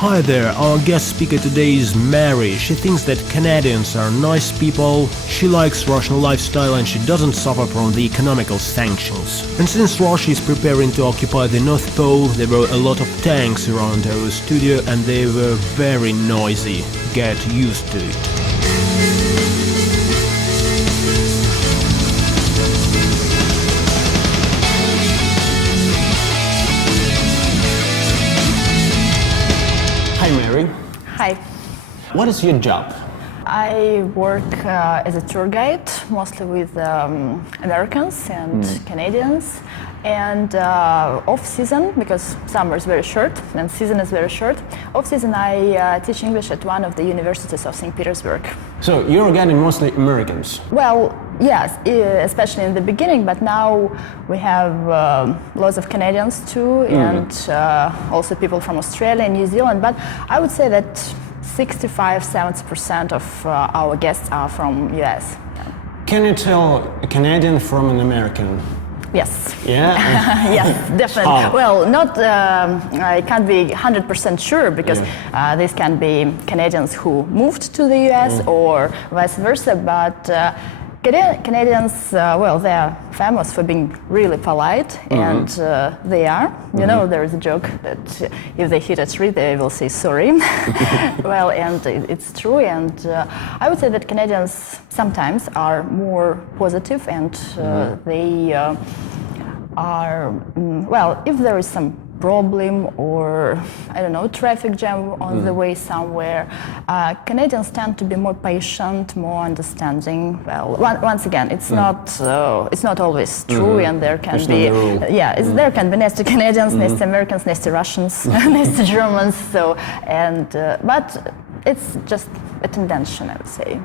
Hi there, our guest speaker today is Mary. She thinks that Canadians are nice people, she likes Russian lifestyle and she doesn't suffer from the economical sanctions. And since Russia is preparing to occupy the North Pole, there were a lot of tanks around our studio and they were very noisy. Get used to it. Hi Mary. Hi. What is your job? I work as a tour guide, mostly with Americans and Canadians. And off-season, because summer is very short and season is very short, off-season I teach English at one of the universities of St. Petersburg. So you're guiding mostly Americans? Well, yes, especially in the beginning, but now we have lots of Canadians too, and also people from Australia and New Zealand, but I would say that 65-70% of our guests are from US. Can you tell a Canadian from an American? Yes. Yeah? Yes, definitely. How? Well, not. I can't be 100% sure because these can be Canadians who moved to the US or vice versa, but Canadians, well, they are famous for being really polite, and they are. You know, there is a joke that if they hit a tree, they will say sorry. Well, and it's true, and I would say that Canadians sometimes are more positive, and they are, well, if there is some problem or, I don't know, traffic jam on the way somewhere, Canadians tend to be more patient, more understanding. Well, once again, it's not always true, and there can be there can be nasty Canadians, nasty Americans, nasty Russians, nasty Germans. So but it's just a tendency, I would say,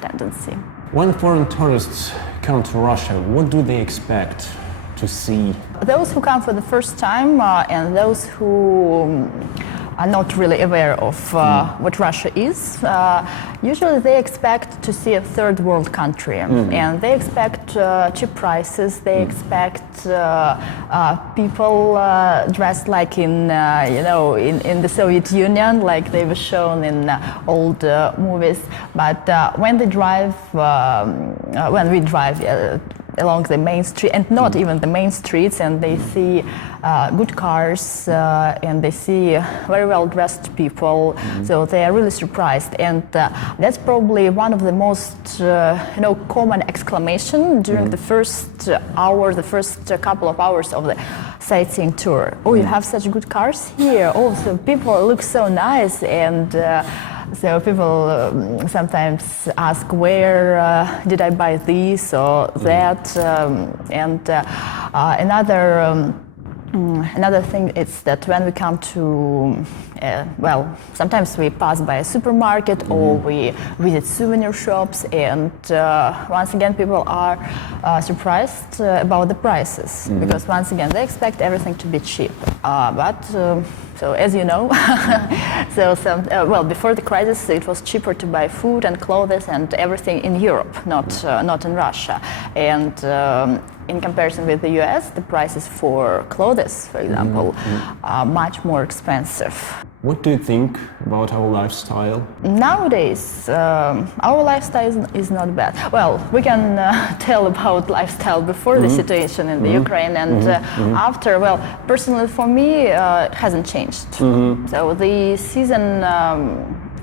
tendency. When foreign tourists come to Russia, what do they expect to see? Those who come for the first time and those who are not really aware of what Russia is, usually they expect to see a third world country, and they expect cheap prices. They expect people dressed like in the Soviet Union, like they were shown in old movies. But when we drive along the main street, and not even the main streets, and they see good cars and they see very well dressed people, so they are really surprised, and that's probably one of the most common exclamation during the first hour, the first couple of hours of the sightseeing tour. Oh, you have such good cars here. Oh, so people look so nice, and so people sometimes ask, where did I buy this or that? Another thing is that when we come to, sometimes we pass by a supermarket or we visit souvenir shops, and once again people are surprised about the prices, because once again they expect everything to be cheap. So as you know, before the crisis it was cheaper to buy food and clothes and everything in Europe, not in Russia. And in comparison with the US, the prices for clothes, for example, are much more expensive. What do you think about our lifestyle? Nowadays, our lifestyle is not bad. Well, we can tell about lifestyle before the situation in the Ukraine and after. Well, personally for me, it hasn't changed. So the season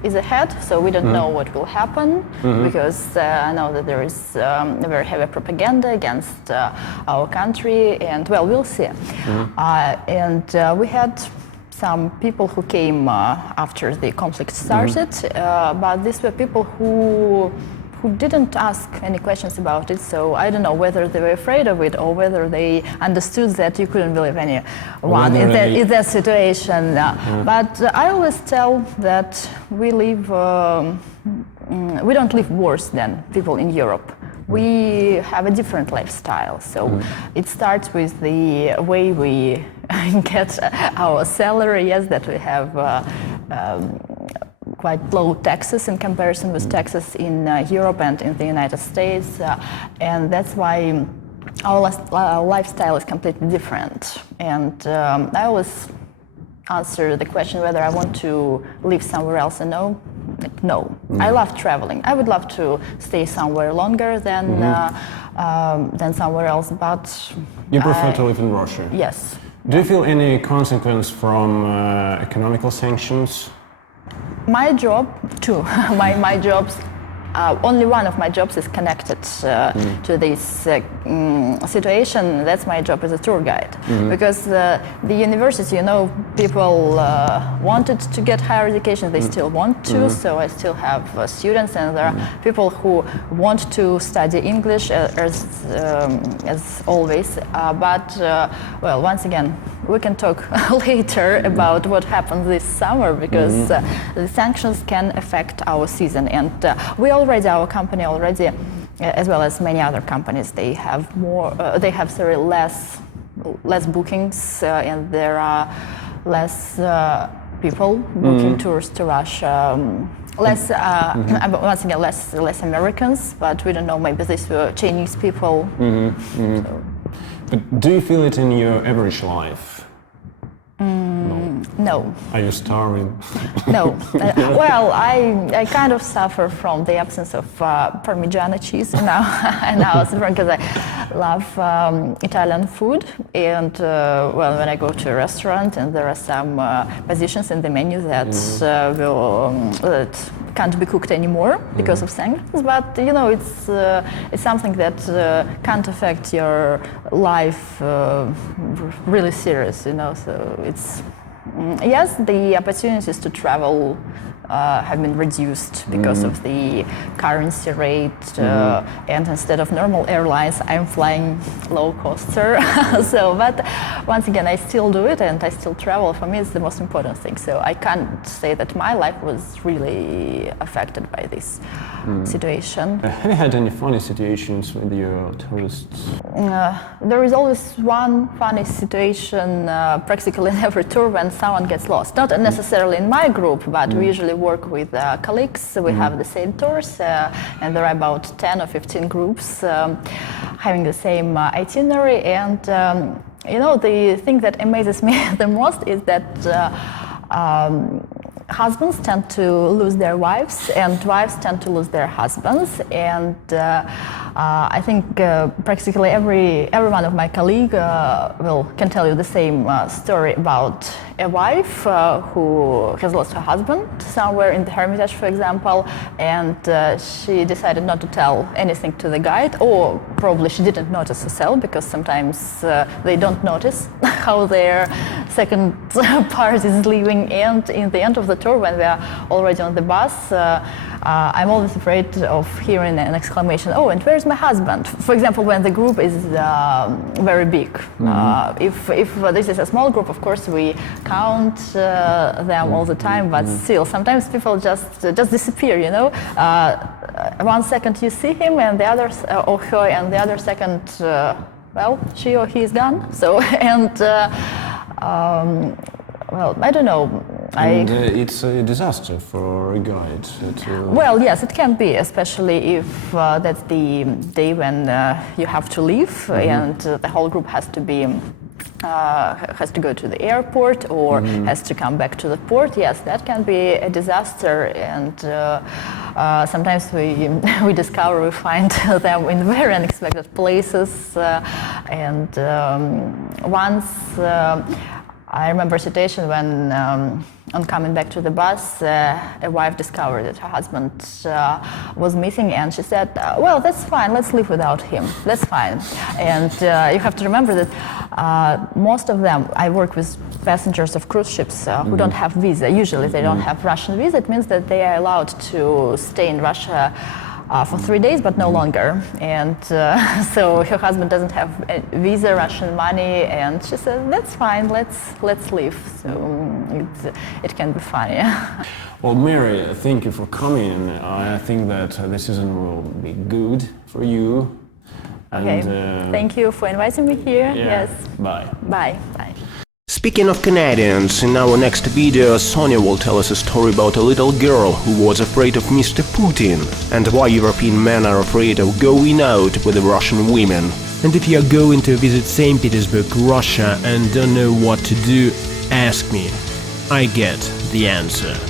is ahead, so we don't know what will happen, because I know that there is a very heavy propaganda against our country, and well, we'll see. We had some people who came after the conflict started, but these were people who didn't ask any questions about it, so I don't know whether they were afraid of it or whether they understood that you couldn't believe anyone in that situation. But I always tell that we don't live worse than people in Europe. We have a different lifestyle, so it starts with the way we get our salary. Yes, that we have quite low taxes in comparison with taxes in Europe and in the United States, and that's why our lifestyle is completely different. And I always answer the question whether I want to live somewhere else. And no. I love traveling. I would love to stay somewhere longer than somewhere else, but you prefer to live in Russia? Yes. Do you feel any consequence from economical sanctions? My job too. my jobs. Only one of my jobs is connected to this situation. That's my job as a tour guide. Because the university, people wanted to get higher education. They still want to. So I still have students, and there are people who want to study English as always. But once again, we can talk later about what happens this summer, because the sanctions can affect our season, and our company already, as well as many other companies, they have less bookings, and there are less people booking tours to Russia. Less, once again, less Americans, but we don't know. Maybe these were Chinese people. So. But do you feel it in your average life? No. Are you starving? No. I kind of suffer from the absence of Parmigiana cheese now, because I love Italian food, and when I go to a restaurant and there are some positions in the menu that that can't be cooked anymore because of sanctions, but it's something that can't affect your life really serious, so it's. Yes, the opportunities to travel have been reduced because of the currency rate, and instead of normal airlines, I'm flying low coster. But once again, I still do it and I still travel. For me, it's the most important thing. So I can't say that my life was really affected by this situation. Have you had any funny situations with your tourists? There is always one funny situation practically in every tour when someone gets lost. Not necessarily in my group, but we usually work with colleagues. We have the same tours, and there are about 10 or 15 groups having the same itinerary. And the thing that amazes me the most is that husbands tend to lose their wives, and wives tend to lose their husbands. And I think practically every one of my colleagues can tell you the same story about a wife who has lost her husband somewhere in the Hermitage, for example, and she decided not to tell anything to the guide, or probably she didn't notice herself, because sometimes they don't notice how their second part is leaving. And in the end of the tour, when we are already on the bus, I'm always afraid of hearing an exclamation, "Oh, and where's my husband?" For example, when the group is very big. If this is a small group, of course, we count them all the time, but still, sometimes people just disappear, 1 second you see him, and the other, or her, and the other second, she or he is gone. So, and, I don't know. And it's a disaster for a guide to... Well, yes, it can be, especially if that's the day when you have to leave, and the whole group has to go to the airport, or has to come back to the port. Yes, that can be a disaster, and sometimes we discover, we find them in very unexpected places, and once I remember a situation when, on coming back to the bus, a wife discovered that her husband was missing, and she said, "Well, that's fine, let's live without him, that's fine." And you have to remember that most of them, I work with passengers of cruise ships who don't have visa. Usually they don't have Russian visa. It means that they are allowed to stay in Russia for 3 days, but no longer. And so her husband doesn't have a visa, Russian money, and she said, "That's fine, let's leave." So it can be funny. Well, Mary, thank you for coming. I think that this season will be good for you. And, okay. Thank you for inviting me here. Yeah. Yes. Bye. Bye. Bye. Speaking of Canadians, in our next video, Sonia will tell us a story about a little girl who was afraid of Mr. Putin, and why European men are afraid of going out with the Russian women. And if you are going to visit St. Petersburg, Russia, and don't know what to do, ask me. I get the answer.